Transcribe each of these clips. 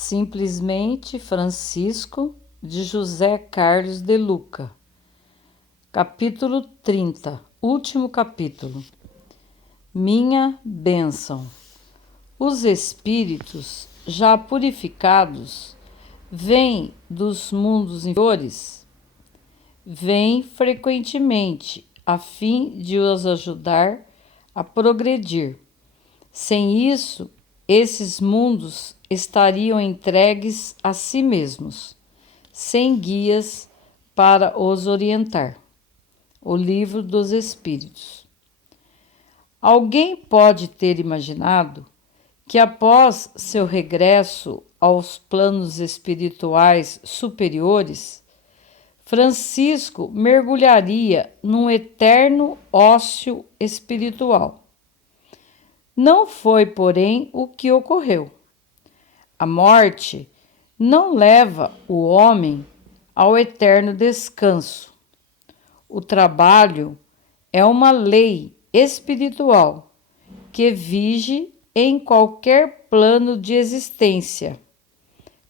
Simplesmente Francisco, de José Carlos de Luca. Capítulo 30, último capítulo. Minha bênção. Os espíritos já purificados vêm dos mundos inferiores, vêm frequentemente a fim de os ajudar a progredir. Sem isso, esses mundos estariam entregues a si mesmos, sem guias para os orientar. O Livro dos Espíritos. Alguém pode ter imaginado que após seu regresso aos planos espirituais superiores, Francisco mergulharia num eterno ócio espiritual. Não foi, porém, o que ocorreu. A morte não leva o homem ao eterno descanso. O trabalho é uma lei espiritual que vige em qualquer plano de existência,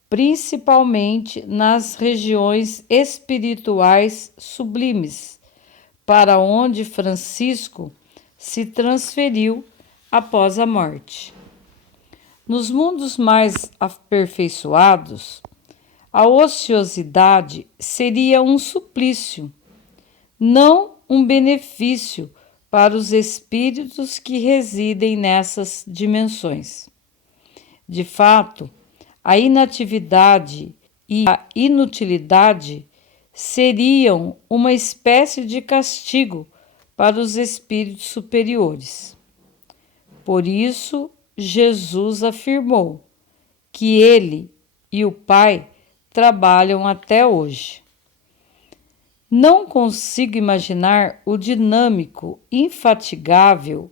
principalmente nas regiões espirituais sublimes, para onde Francisco se transferiu após a morte. Nos mundos mais aperfeiçoados, a ociosidade seria um suplício, não um benefício para os espíritos que residem nessas dimensões. De fato, a inatividade e a inutilidade seriam uma espécie de castigo para os espíritos superiores. Por isso, Jesus afirmou que ele e o Pai trabalham até hoje. Não consigo imaginar o dinâmico, infatigável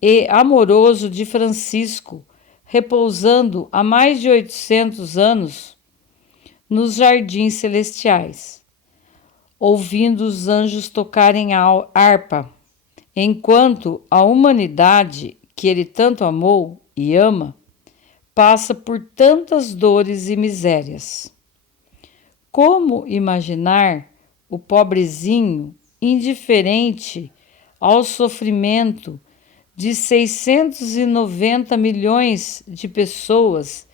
e amoroso de Francisco repousando há mais de 800 anos nos jardins celestiais, ouvindo os anjos tocarem a harpa, enquanto a humanidade que ele tanto amou e ama, passa por tantas dores e misérias. Como imaginar o pobrezinho indiferente ao sofrimento de 690 milhões de pessoas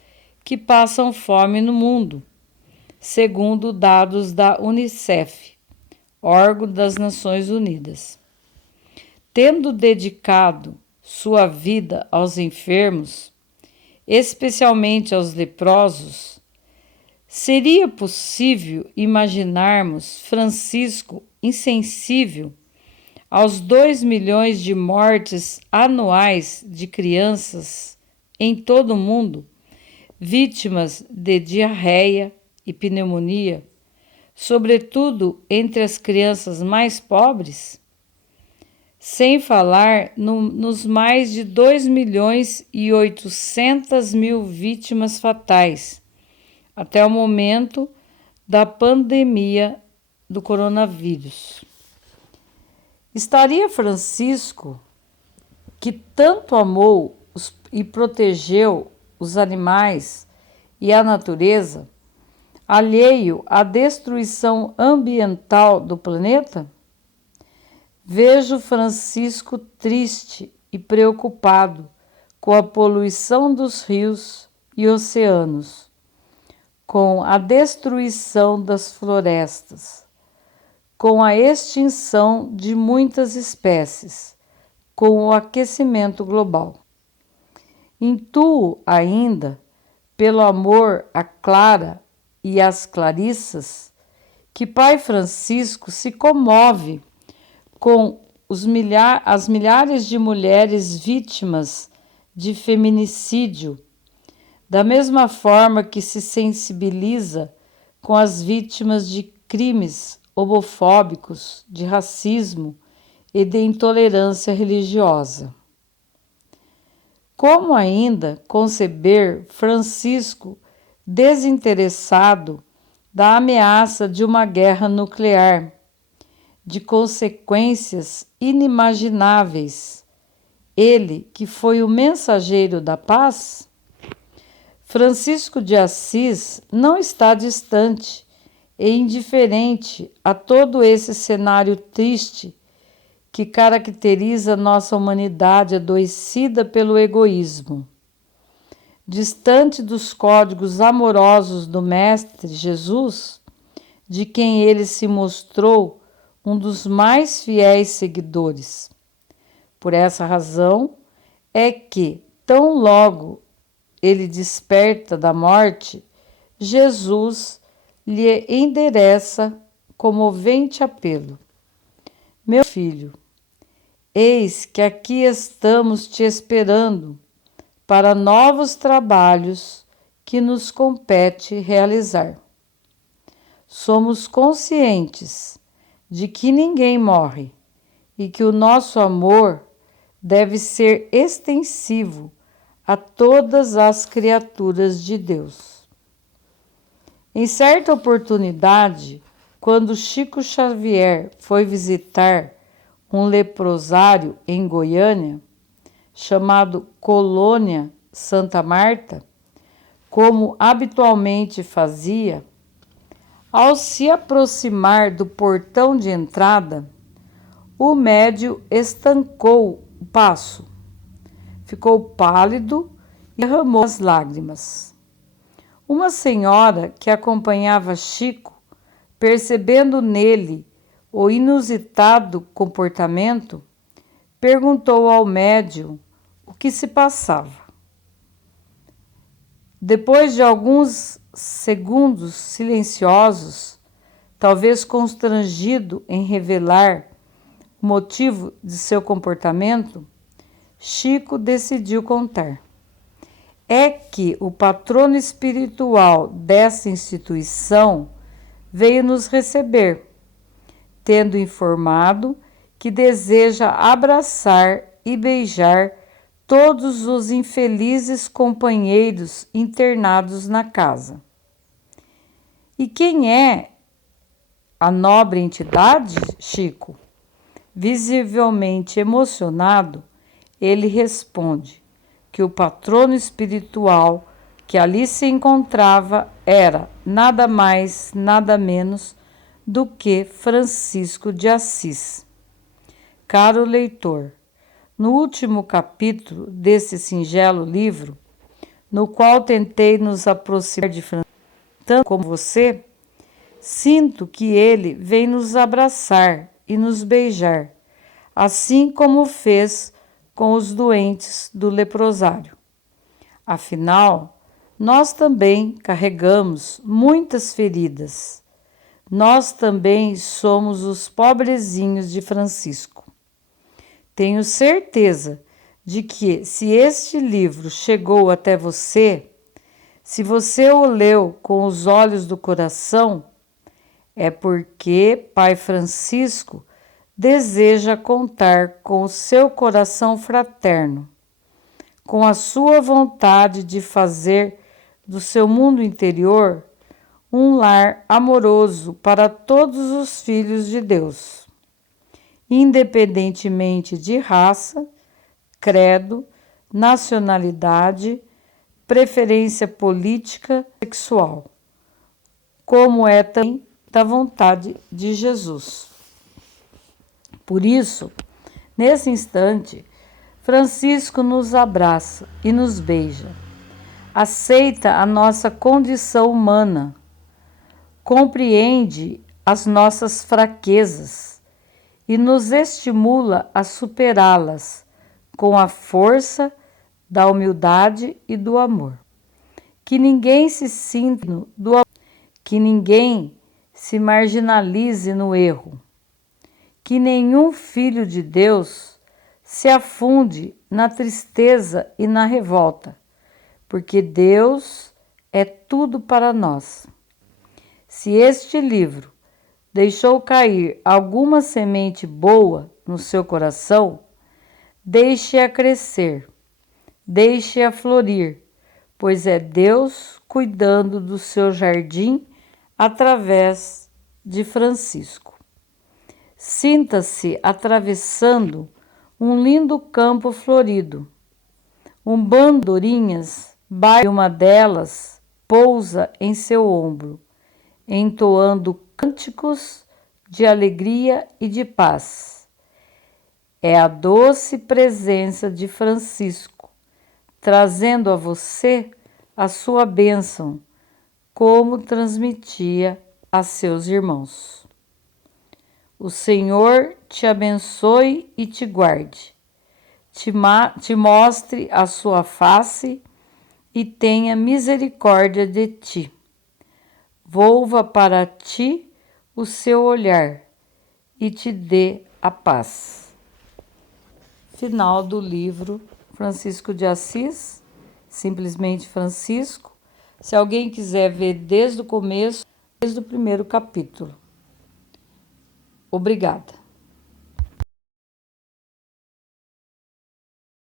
que passam fome no mundo, segundo dados da Unicef, órgão das Nações Unidas. Tendo dedicado sua vida aos enfermos, especialmente aos leprosos, seria possível imaginarmos Francisco insensível aos 2 milhões de mortes anuais de crianças em todo o mundo, vítimas de diarreia e pneumonia, sobretudo entre as crianças mais pobres? Sem falar nos mais de 2 milhões e 800 mil vítimas fatais, até o momento da pandemia do coronavírus. Estaria Francisco, que tanto amou e protegeu os animais e a natureza, alheio à destruição ambiental do planeta? Vejo Francisco triste e preocupado com a poluição dos rios e oceanos, com a destruição das florestas, com a extinção de muitas espécies, com o aquecimento global. Intuo ainda, pelo amor à Clara e às Clarissas, que Pai Francisco se comove com as milhares de mulheres vítimas de feminicídio, da mesma forma que se sensibiliza com as vítimas de crimes homofóbicos, de racismo e de intolerância religiosa. Como ainda conceber Francisco desinteressado da ameaça de uma guerra nuclear, de consequências inimagináveis, ele que foi o mensageiro da paz? Francisco de Assis não está distante e indiferente a todo esse cenário triste que caracteriza nossa humanidade adoecida pelo egoísmo. Distante dos códigos amorosos do Mestre Jesus, de quem ele se mostrou um dos mais fiéis seguidores. Por essa razão é que, tão logo ele desperta da morte, Jesus lhe endereça comovente apelo: Meu filho, eis que aqui estamos te esperando para novos trabalhos que nos compete realizar. Somos conscientes de que ninguém morre e que o nosso amor deve ser extensivo a todas as criaturas de Deus. Em certa oportunidade, quando Chico Xavier foi visitar um leprosário em Goiânia, chamado Colônia Santa Marta, como habitualmente fazia, ao se aproximar do portão de entrada, o médium estancou o passo, ficou pálido e derramou as lágrimas. Uma senhora que acompanhava Chico, percebendo nele o inusitado comportamento, perguntou ao médium o que se passava. Depois de alguns segundos silenciosos, talvez constrangido em revelar o motivo de seu comportamento, Chico decidiu contar. É que o patrono espiritual dessa instituição veio nos receber, tendo informado que deseja abraçar e beijar todos os infelizes companheiros internados na casa. E quem é a nobre entidade, Chico? Visivelmente emocionado, ele responde que o patrono espiritual que ali se encontrava era nada mais, nada menos do que Francisco de Assis. Caro leitor, no último capítulo desse singelo livro, no qual tentei nos aproximar de Francisco, tanto como você, sinto que ele vem nos abraçar e nos beijar, assim como fez com os doentes do leprosário. Afinal, nós também carregamos muitas feridas. Nós também somos os pobrezinhos de Francisco. Tenho certeza de que, se este livro chegou até você, se você o leu com os olhos do coração, é porque Pai Francisco deseja contar com o seu coração fraterno, com a sua vontade de fazer do seu mundo interior um lar amoroso para todos os filhos de Deus, independentemente de raça, credo, nacionalidade, preferência política, sexual, como é também da vontade de Jesus. Por isso, nesse instante, Francisco nos abraça e nos beija, aceita a nossa condição humana, compreende as nossas fraquezas e nos estimula a superá-las com a força da humildade e do amor. Que ninguém se sinta do amor, que ninguém se marginalize no erro, que nenhum filho de Deus se afunde na tristeza e na revolta, porque Deus é tudo para nós. Se este livro deixou cair alguma semente boa no seu coração, deixe-a crescer, deixe-a florir, pois é Deus cuidando do seu jardim através de Francisco. Sinta-se atravessando um lindo campo florido. Um bando de andorinhas e uma delas pousa em seu ombro, entoando cânticos de alegria e de paz. É a doce presença de Francisco, trazendo a você a sua bênção, como transmitia a seus irmãos. O Senhor te abençoe e te guarde, te mostre a sua face e tenha misericórdia de ti. Volva para ti o seu olhar e te dê a paz. Final do livro Francisco de Assis, simplesmente Francisco. Se alguém quiser ver desde o começo, desde o primeiro capítulo. Obrigada.